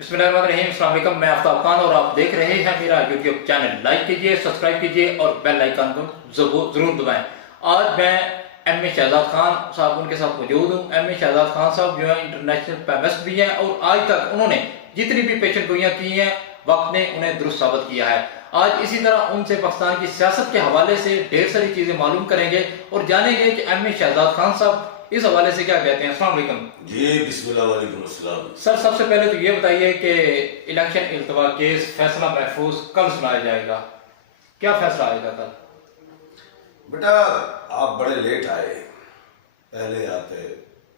बिस्मिल्लाहिर्रहमानिर्रहीम, अस्सलाम वालेकुम। मैं आफ्ताब खान और आप देख रहे हैं मेरा यूट्यूब चैनल। लाइक कीजिए, सब्सक्राइब कीजिए और बेल आइकन को जरूर दबाएं। आज मैं एम.ए. शहजाद खान साहब उनके साथ मौजूद हूँ। एम.ए. शहजाद खान साहब जो है इंटरनेशनल पैमिस्ट भी हैं और आज तक उन्होंने जितनी भी पेशन गोइयाँ की हैं वक्त ने उन्हें दुरुस्त साबित किया है। आज इसी तरह उनसे पाकिस्तान की सियासत के हवाले से ढेर सारी चीजें मालूम करेंगे और जानेंगे कि एम.ए. शहजाद खान साहब इस हवाले से क्या कहते हैं। अस्सलाम वालेकुम जी, बिस्मिल्लाह वालेकुम अस्सलाम। सर, सबसे पहले तो ये बताइए कि इलेक्शन इल्तवा केस फैसला महफूज कल सुनाया जाएगा, क्या फैसला आएगा कल? बेटा, आप बड़े लेट आए, पहले आते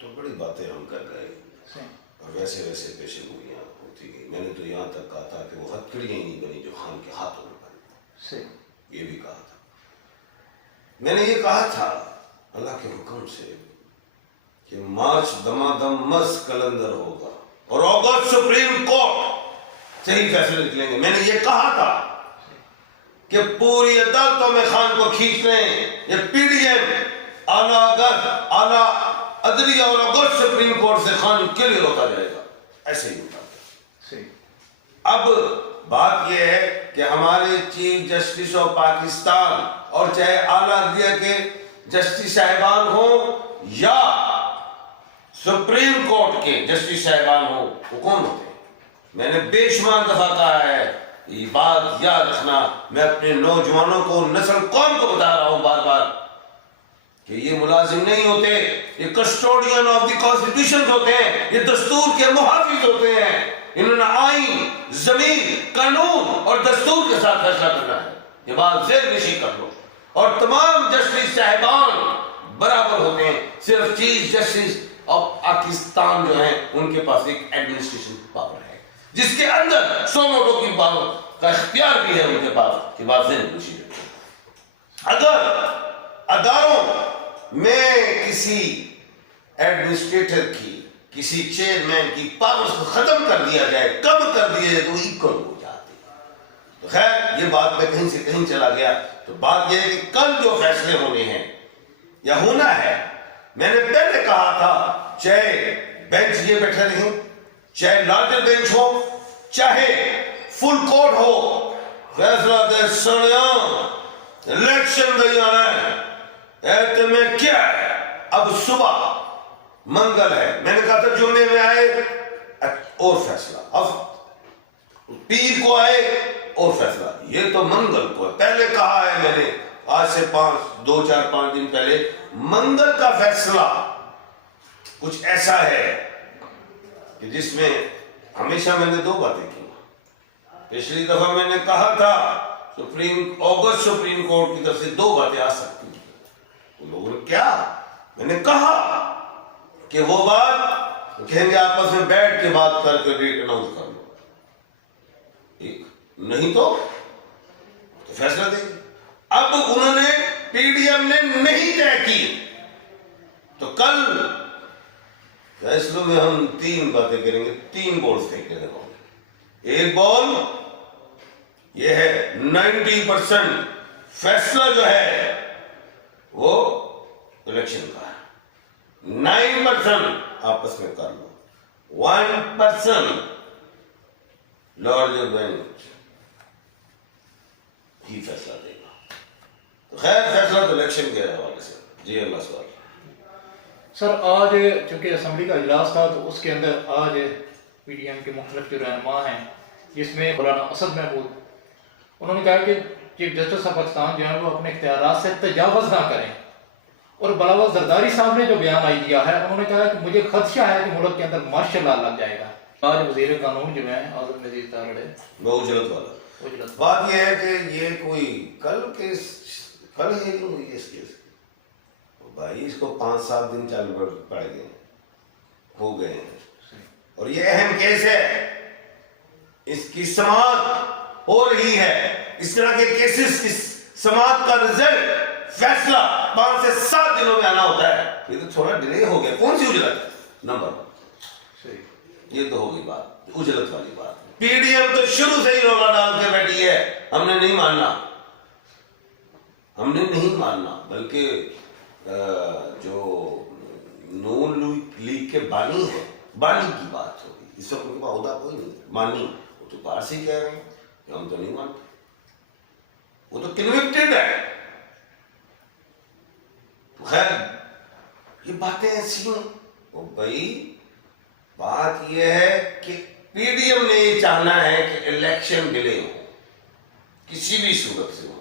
तो बड़ी बातें हम कर गए और वैसे वैसे पेशन गोइयां होती गई। मैंने तो यहाँ तक कहा था कि वो हथकड़ियाँ ही नहीं बनी जो खान के हाथों में बनी, ये भी कहा था। मैंने ये कहा था अल्लाह के हुक्म से कि मार्च दमादम मस्त कलंदर होगा और अगस्त सुप्रीम कोर्ट सही फैसले निकलेंगे। मैंने ये कहा था कि पूरी अदालतों में खान को खींच लें। ये पीडीएम आला अदलिया और अगस्त सुप्रीम कोर्ट से खान क्लियर होता जाएगा, ऐसे ही होता। अब बात यह है कि हमारे चीफ जस्टिस ऑफ पाकिस्तान और चाहे आला अदलिया के जस्टिस साहिबान हो या सुप्रीम कोर्ट के जस्टिस साहिबान हो, वो कौन होते हैं? मैंने बेशुमार दफा कहा है, ये बात याद रखना। मैं अपने नौजवानों को, नस्ल कौम को बता रहा हूं बार बार कि ये मुलाजिम नहीं होते, ये कस्टोडियन ऑफ द कॉन्स्टिट्यूशन होते हैं, ये दस्तूर के मुहाफिज होते हैं। इन्होंने आईन, जमीन, कानून और दस्तूर के साथ फैसला करना है। ये बात ज़हन नशीं कर लो। और तमाम जस्टिस साहिबान बराबर होते हैं, सिर्फ चीफ जस्टिस और पाकिस्तान जो है उनके पास एक एडमिनिस्ट्रेशन पावर है जिसके अंदर सोमोटो की पावर का इख्तियार भी है उनके पास। की बात से अगर अदारों में किसी एडमिनिस्ट्रेटर की, किसी चेयरमैन की पावर को खत्म कर दिया जाए, कम कर दिया जाए, तो इक्वल हो जाती है। तो खैर, ये बात मैं कहीं से कहीं चला गया। तो बात यह है कि कल जो फैसले होने हैं या होना है, मैंने पहले कहा था, चाहे बेंच ये बैठे नहीं, चाहे लार्जर बेंच हो, चाहे फुल कोर्ट हो, फैसला दे सड़िया इलेक्शन दिया है में क्या है। अब सुबह मंगल है, मैंने कहा था जुम्मे में आए और फैसला, अब पीर को आए और फैसला, ये तो मंगल को है। पहले कहा है मैंने, आज से 2-4-5 दिन पहले, मंगल का फैसला कुछ ऐसा है कि जिसमें हमेशा मैंने दो बातें की। पिछली दफा मैंने कहा था अगस्त सुप्रीम कोर्ट की तरफ से दो बातें आ सकती हैं। तो लोगों ने क्या, मैंने कहा कि वो बात कहेंगे आपस में बैठ के बात करके डेट अनाउंस कर लो, ठीक नहीं तो फैसला देंगे। अब उन्होंने, पीडीएम ने नहीं तय की, तो कल फैसलों में हम 3 बातें करेंगे, 3 बॉल फेंकने लगाओगे। एक बॉल ये है 90% फैसला जो है वो इलेक्शन का है, 9% आपस में कर लो, 1% लॉर्जर बेंच ही फैसला देगा। तो खैर, फैसला तो इलेक्शन के हवाले से। जी, अल्लाह सवाल। सर, आज चूंकि असम्बली का इजलास था तो उसके अंदर आज पीडीएम के मुख्तलिफ जो रहनुमा हैं, जिसमें मौलाना असद महमूद, उन्होंने कहा कि चीफ जस्टिस ऑफ पाकिस्तान जो है वो अपने इख्तियारात से तजावज़ ना करें। और बिलावल जरदारी साहब ने जो बयान आई दिया है, उन्होंने कहा कि मुझे खदशा है कि मुल्क के अंदर मार्शल लॉ लग जाएगा। आज वज़ीर कानून जो है आज़म नज़ीर तारड़े, वो उजलत वाला, बात यह है कि ये कोई कल हेयरिंग हुई है इस केस की, भाई इसको 5-7 दिन चालू पड़ गए, हो गए हैं, और ये अहम केस है, इसकी समाअत हो रही है। इस तरह के केसेस की समाअत का रिजल्ट, फैसला 5 से 7 दिनों में आना होता है। ये तो थोड़ा डिले हो गया। कौन सी उजलत? नंबर 1 ये तो होगी बात, उजलत वाली बात। पीडीएम तो शुरू से ही रोला डाल के बैठी है, हमने नहीं मानना, बल्कि जो नून लीग के बानी है, बानी की बात होगी। इस वक्त उनके पास होता कोई नहीं, मानी वो तो बाहर से ही कह रहे हैं कि हम तो नहीं मानते, वो तो कन्विक्टेड है। तो खैर ये बातें ऐसी हैं। तो भाई बात यह है कि पीडीएम ने ये चाहना है कि इलेक्शन डिले हो, किसी भी सूरत से हो।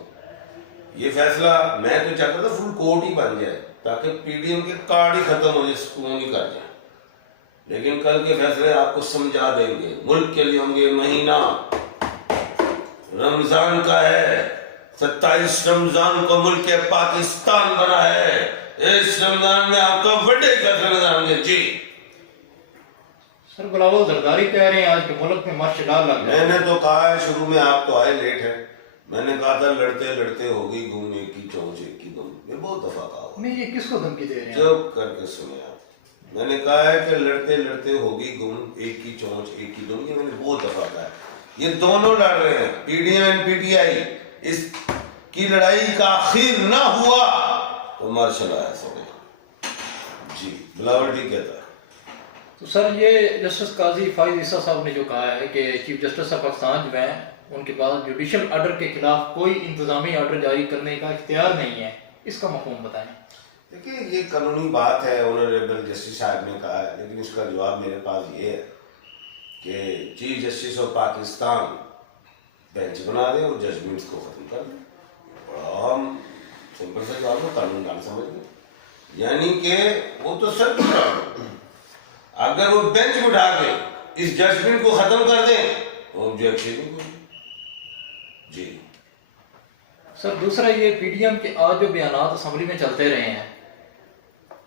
ये फैसला मैं तो चाहता था फुल कोर्ट ही बन जाए ताकि पीडीएम के कार्ड ही खत्म हो जाए, सुकून ही कर जाए। लेकिन कल के फैसले आपको समझा देंगे। मुल्क के लिए होंगे महीना रमजान का है, 27 रमजान को मुल्क के पाकिस्तान बना है। इस रमजान में आपका बड़े फैसले जाएंगे जी। सर बिलावल जरदारी कह रहे हैं आज के मुल्क में मार्शल लॉ लग गया। मैंने तो कहा है शुरू में, आप तो आए लेट है, मैंने कहा था लड़ते लड़ते होगी गुम, एक की चोंच एक की दुम। ये बहुत दफा कहा। नहीं, ये किसको धमकी दे रहे हैं? चुप करके सुने आप। मैंने कहा है कि लड़ते लड़ते होगी गुम, एक की चोंच एक की दुम। ये मैंने बहुत दफा कहा है। ये दोनों लड़ रहे हैं, पीडीएम एंड पीटीआई। इस की लड़ाई का आखिर ना हुआ तो मार्शल लॉ है सुने जी। बिलावल ठीक कहता है। तो सर ये जस्टिस काजी फाइज ईसा साहब ने जो कहा है कि चीफ जस्टिस ऑफ पाकिस्तान जो है उनके पास जुडिशल ऑर्डर के खिलाफ कोई इंतजामी ऑर्डर जारी करने का इख्तियार नहीं है, इसका मफहूम बताएं। देखिए ये कानूनी बात है, ऑनरेबल जस्टिस साहब ने कहा है, लेकिन इसका जवाब मेरे पास ये है कि chief justice of Pakistan bench बना दे और जजमेंट्स को खत्म कर दे। बड़ा सिंपल सा जवाब है, कानून डाल समझ गए। यानी कि वो तो सब अगर वो बेंच उठा के इस जजमेंट को खत्म कर दे तो ऑब्जेक्शन जी। सर दूसरा ये पीडीएम के आज जो बयान असम्बली में चलते रहे हैं,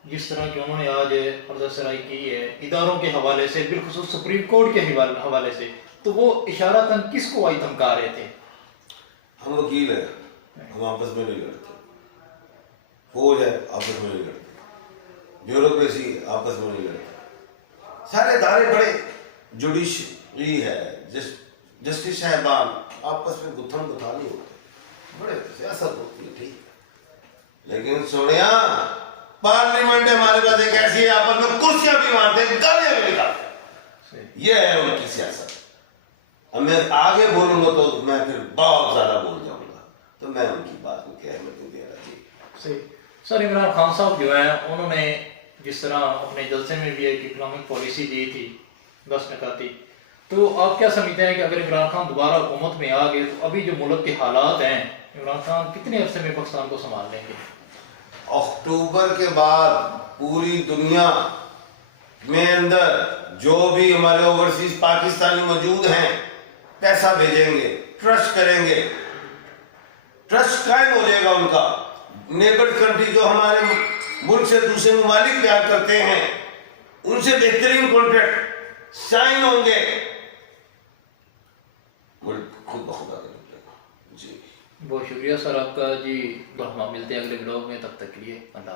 जिस तरह के उन्होंने आज फर्जसराई की है इदारों के हवाले से, बिलखुसूस सुप्रीम कोर्ट के हवाले से, तो वो इशारतन किसको आई धमका रहे थे? हम वकील है, हम आपस में नहीं लड़ते, फौज है आपस में नहीं लड़ते, ब्यूरोक्रेसी आपस में नहीं लड़ते, सारे दायरे बड़े जुडिशरी है, जस्टिस साहबान आपस में गुत्थम गुथा नहीं होते, बड़े सियासत होती है ठीक, लेकिन सोनिया पार्लियामेंट हमारे पास एक ऐसी है आपस में कुर्सियां भी मारते गालियां भी निकालते, ये है उनकी सियासत। अब मैं आगे बोलूंगा तो मैं फिर बहुत ज्यादा बोल जाऊंगा, तो मैं उनकी बात में क्या अहमियत दे रहा जी। सही। सर इमरान खान साहब जो है उन्होंने जिस तरह अपने जलसे में भी एक इकोनॉमिक पॉलिसी दी थी 10 नकाती, तो आप क्या समझते हैं कि अगर इमरान खान दोबारा हुकूमत में आ गए तो अभी जो मुल्क के हालात हैं, इमरान खान कितने अरसे में पाकिस्तान को संभाल लेंगे? अक्टूबर के बाद पूरी दुनिया में अंदर जो भी हमारे ओवरसीज पाकिस्तानी मौजूद हैं पैसा भेजेंगे, ट्रस्ट करेंगे, ट्रस्ट कायम हो जाएगा उनका। नेबर कंट्री जो हमारे मुल्क से दूसरे ममालिक प्यार करते हैं उनसे बेहतरीन कॉन्ट्रैक्ट साइन होंगे, मुल्क खुद बखुदा करेगा जी। बहुत शुक्रिया सर आपका जी। तो हम मिलते हैं अगले ब्लॉग में, तब तक के लिए अल्लाह।